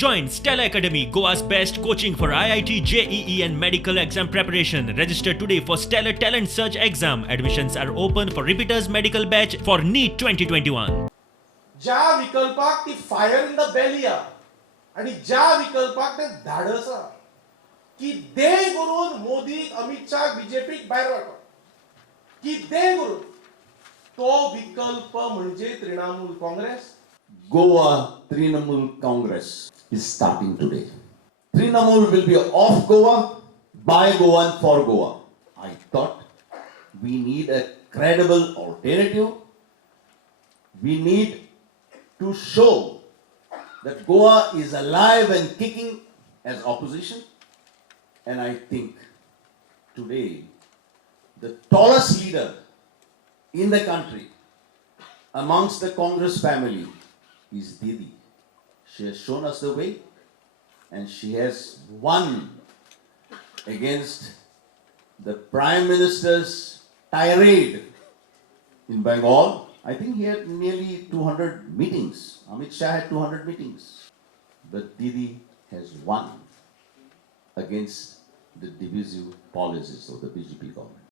Join Stella Academy, Goa's best coaching for IIT, JEE and medical exam preparation. Register today for Stellar Talent Search exam. Admissions are open for repeaters medical batch for NEET 2021. ज्या विकल्पाक ती fire in the belly आणि ज्या विकल्पाक ते धाडस की दे करून मोदीक अमित शाह बीजेपीक भायर वाटो की दे करून तो विकल्प म्हणजे Trinamool Congress. Goa Trinamool Congress is starting today. Trinamool will be off Goa, by Goa and for Goa. I thought we need a credible alternative. We need to show that Goa is alive and kicking as opposition. And I think today the tallest leader in the country amongst the Congress family is Didi. She has shown us the way and she has won against the Prime Minister's tirade in Bengal. I think he had nearly 200 meetings. Amit Shah had 200 meetings. But Didi has won against the divisive policies of the BJP government.